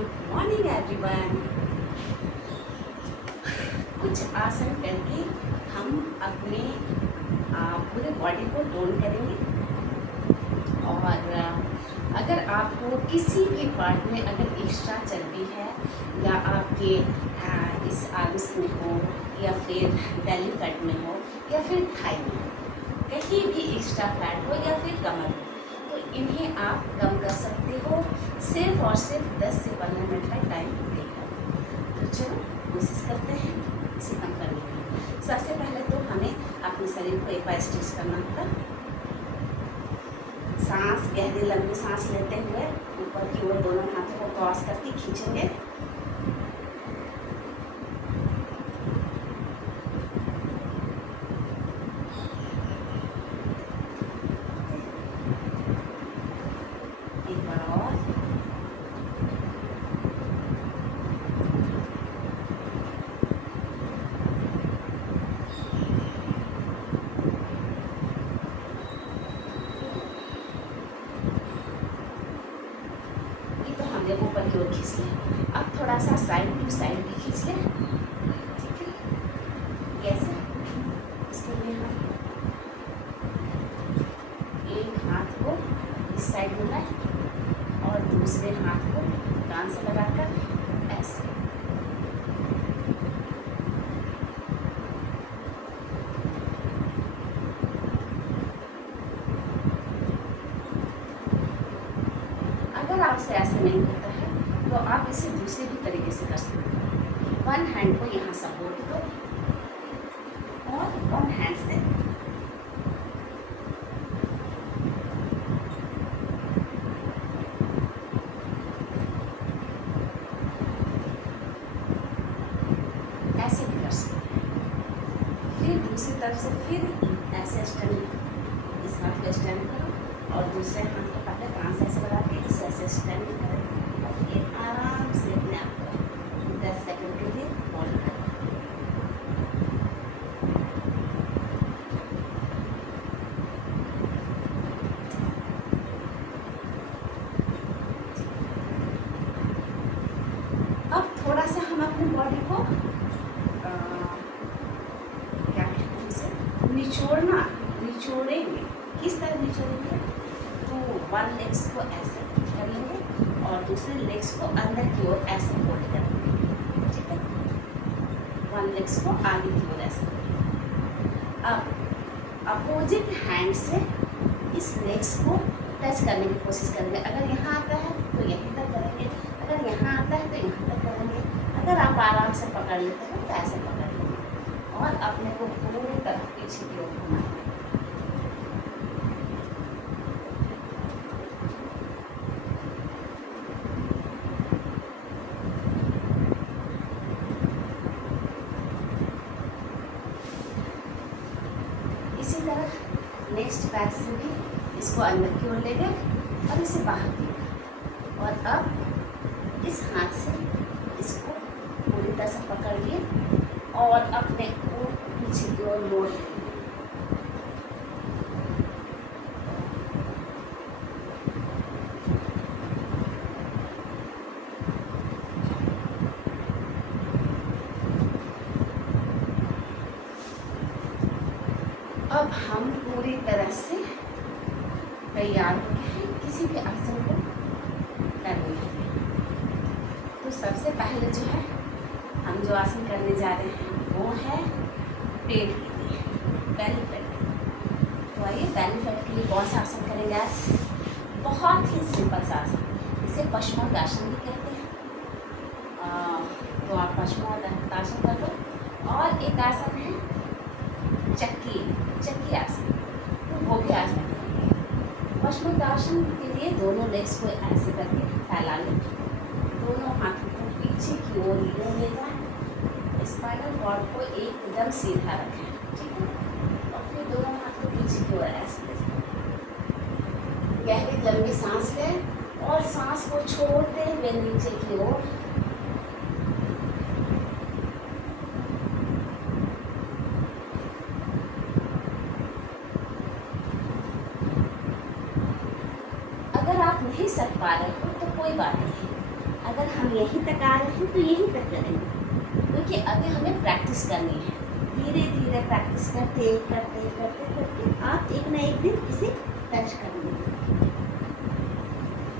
Good morning everyone. कुछ आसन करके हम अपने पूरे बॉडी को टोन करेंगे। और अगर आपको किसी भी पार्ट में अगर एक्स्ट्रा चर्बी है या आपके इस आर्म्स में हो या फिर बेली फैट में हो या फिर थाई में हो, कहीं भी एक्स्ट्रा फैट हो या फिर कमर हो, तो इन्हें आप कम कर सकते हो सिर्फ और सिर्फ 10 से 15 मिनट का टाइम देकर। तो चलो कोशिश करते हैं इसे कम करने के लिए। सबसे पहले तो हमें अपने शरीर को एक बार स्ट्रेच करना होगा। सांस गहरी लंबी सांस लेते हुए ऊपर की ओर दोनों हाथों को क्रॉस करके खींचेंगे। एक बार और। ये तो हमने ऊपर की ओर खींच लिया। अब थोड़ा सा साइड टू साइड भी खींच लें। ठीक है, कैसे? इसके लिए हम एक हाथ को इस साइड में लाएं और दूसरे हाथ को कान से लगाकर ऐसे। अगर आपसे ऐसे नहीं होता है तो आप इसे दूसरे भी तरीके से कर सकते हैं। वन हैंड को यहाँ सपोर्ट दो और वन हैंड से ऐसे भी कर सकते हैं। फिर दूसरी तरफ से फिर ऐसे स्टैंड, इस हाथ को स्टैंड करो और दूसरे हाथ को पकड़े कान से ऐसे लगा के इसे ऐसे स्टैंड करें और फिर आराम से अपने आप को 10 सेकंड के लिए होल्ड करें। अब थोड़ा सा हम अपनी बॉडी को क्या कहते हैं इसे निचोड़ेंगे। किस तरह निचोड़ेंगे? तो वन लेग्स को ऐसे कर लेंगे और दूसरे लेग्स को अंदर की ओर ऐसे फोल्ड करेंगे। ठीक है, वन लेग्स को आगे की ओर ऐसे। अब अपोजिट हैंड से इस लेग्स को टच करने की कोशिश करेंगे। अगर यहाँ आता है तो यहीं तक करेंगे, अगर यहाँ आता है तो यहाँ तक करेंगे। अगर आप आराम से पकड़ लेते हैं तो ऐसे पकड़ लेंगे और अपने को पूरी तरह पीछे की ओर घुमाएंगे। इसी तरह नेक्स्ट बैक से भी इसको अंदर की ओर ले गए और इसे बाहर किया और अब इस हाथ से इसको पूरी तरह से पकड़िए और अपने को पीछे की ओर मोड़ लेंगे। अब हम पूरी तरह से तैयार हो गए हैं किसी भी आसन को करने के लिए। तो सबसे पहले जो है हम जो आसन करने जा रहे हैं वो है पेट के लिए, बेली फैट। तो आइए बेली फैट के लिए कौन सा आसन करेंगे आज? बहुत ही सिंपल सा आसन, इसे पश्चिमोत्तासन भी कहते हैं। तो आप पश्चिमोत्तासन कर लो। और एक आसन है चक्की आसन, तो वो भी आज मैं करूँगी। पश्चिमोत्तासन के लिए दोनों लेग्स को ऐसे करके फैला लें, दोनों हाथों को पीछे की ओर ले जाएं, स्पाइनल कॉर्ड को एकदम सीधा रखें। ठीक है, और फिर दोनों हाथ को पीछे की ओर ऐसे ले जाएं। गहरी लंबी सांस लें और सांस को छोड़ते हुए नीचे की ओर नहीं सक पा रहे हो तो कोई बात नहीं, अगर हम यहीं तक आ रहे हैं तो यहीं तक करेंगे, क्योंकि अभी हमें प्रैक्टिस करनी है। धीरे धीरे प्रैक्टिस करते करते करते करते आप एक ना एक दिन इसे टच कर लेंगे।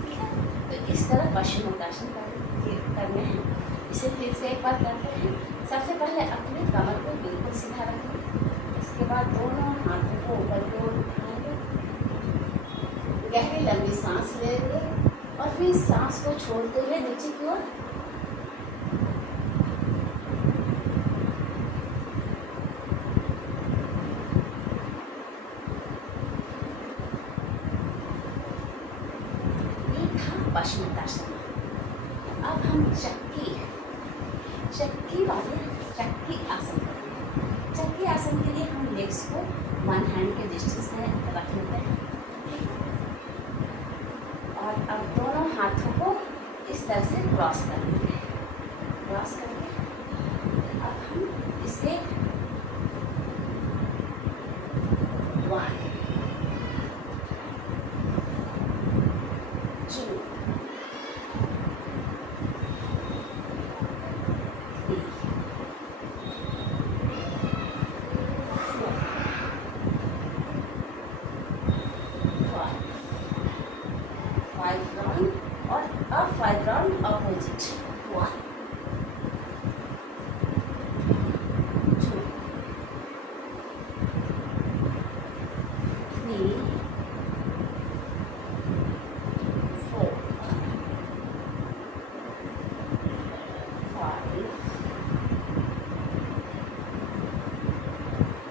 ठीक है, तो इस तरह पश्चिमोत्तासन करने हैं। इसे फिर से एक बार करते हैं। सबसे पहले अपने कमर को बिल्कुल सीधा रखें, इसके बाद दोनों हाथों को ऊपर की ओर उठाएंगे, गहरी लंबी सांस लेंगे और फिर सांस को छोड़ते हुए नीचे की ओर पश्चिमोत्तासन। अब हम चक्की वाले चक्की आसन करेंगे। चक्की आसन के लिए हम लेग्स को 1 हैंड के डिस्टेंस में रख लेते हैं और अब दोनों हाथों को इस तरह से क्रॉस कर लेंगे। क्रॉस करके अब हम इसे 1 2 5 राउंड और अब 5 राउंड अपोजिट। 1 2 3 4 5।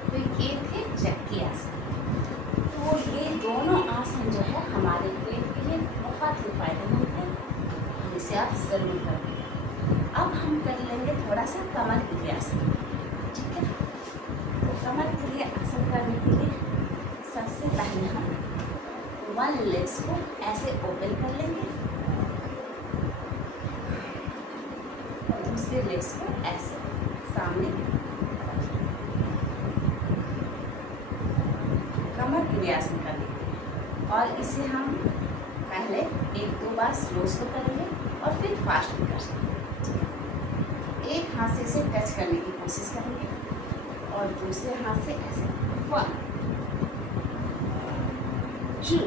तो ये थे चक्की आसन। तो ये दोनों आसन जो है हमारे पेट के लिए बहुत ही फायदेमंद है, इसे आप जरूर करेंगे। अब हम कर लेंगे थोड़ा सा कमर क्रियासन। ठीक है, तो कमर क्रिया आसन करने के लिए सबसे पहले हम 1 लेग्स को ऐसे ओपन कर लेंगे और दूसरे लेग्स को ऐसे सामने। कमर क्रियासन करने के लिए और इसे हम पहले 1-2 बार स्लो करेंगे और फिर फास्ट भी कर सकते हैं। एक हाथ से इसे टच करने की कोशिश करेंगे और दूसरे हाथ से ऐसे 1 2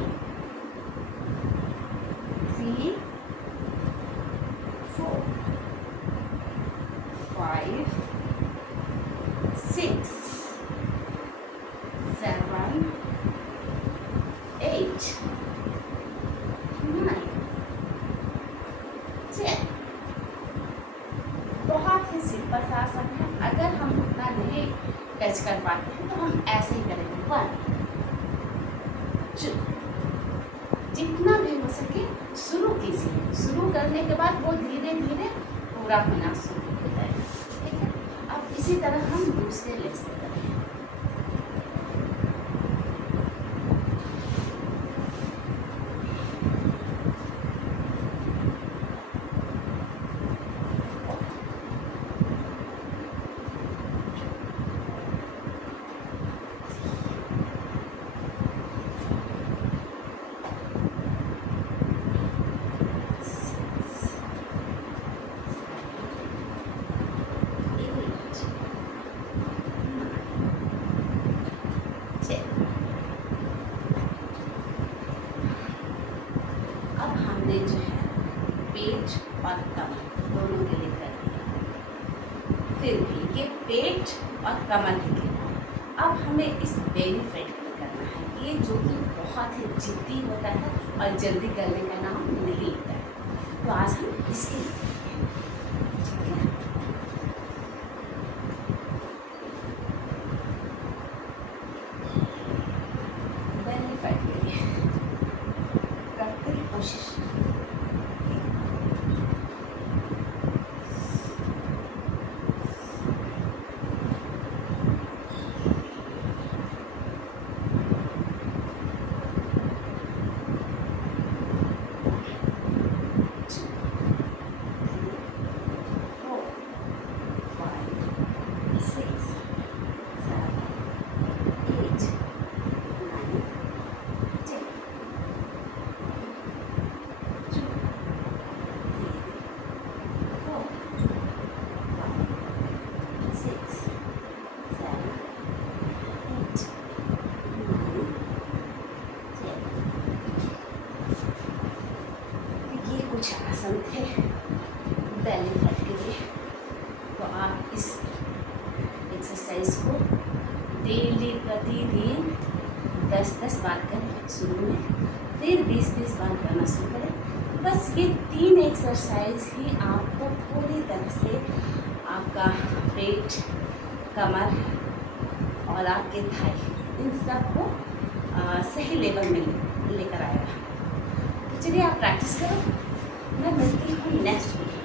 3 4 5 6 7 8 9 10। बहुत ही सिंपल सा आसन है। अगर हम उतना नहीं टच कर पाते हैं तो हम ऐसे ही करेंगे। 1 2। जितना भी हो सके शुरू कीजिए। शुरू करने के बाद वो धीरे धीरे पूरा होना शुरू हो जाएगा। ठीक है, अब इसी तरह हम दूसरे लेग से करेंगे। अब हमने जो है पेट और कमर दोनों के लिए कर दिया। फिर भी ये पेट और कमर के लिए अब हमें इस बेनिफिट को करना है, ये जो कि बहुत ही जिद्दी होता है और जल्दी करने का नाम नहीं लेता है। तो आज हम इसके लिए ठीक है। बेनिफिट के लिए करते हैं कोशिश। कुछ आसन थे बेली फैट के लिए। तो आप इस एक्सरसाइज को डेली प्रतिदिन 10-10 बार करें शुरू में, फिर 20-20 बार करना शुरू करें। बस ये 3 एक्सरसाइज ही आपको पूरी तरह से आपका पेट, कमर और आपके थाई इन सब को सही लेवल में लेकर आएगा। तो चलिए आप प्रैक्टिस करो। मैं मिलती हूँ नेक्स्ट वीडियो।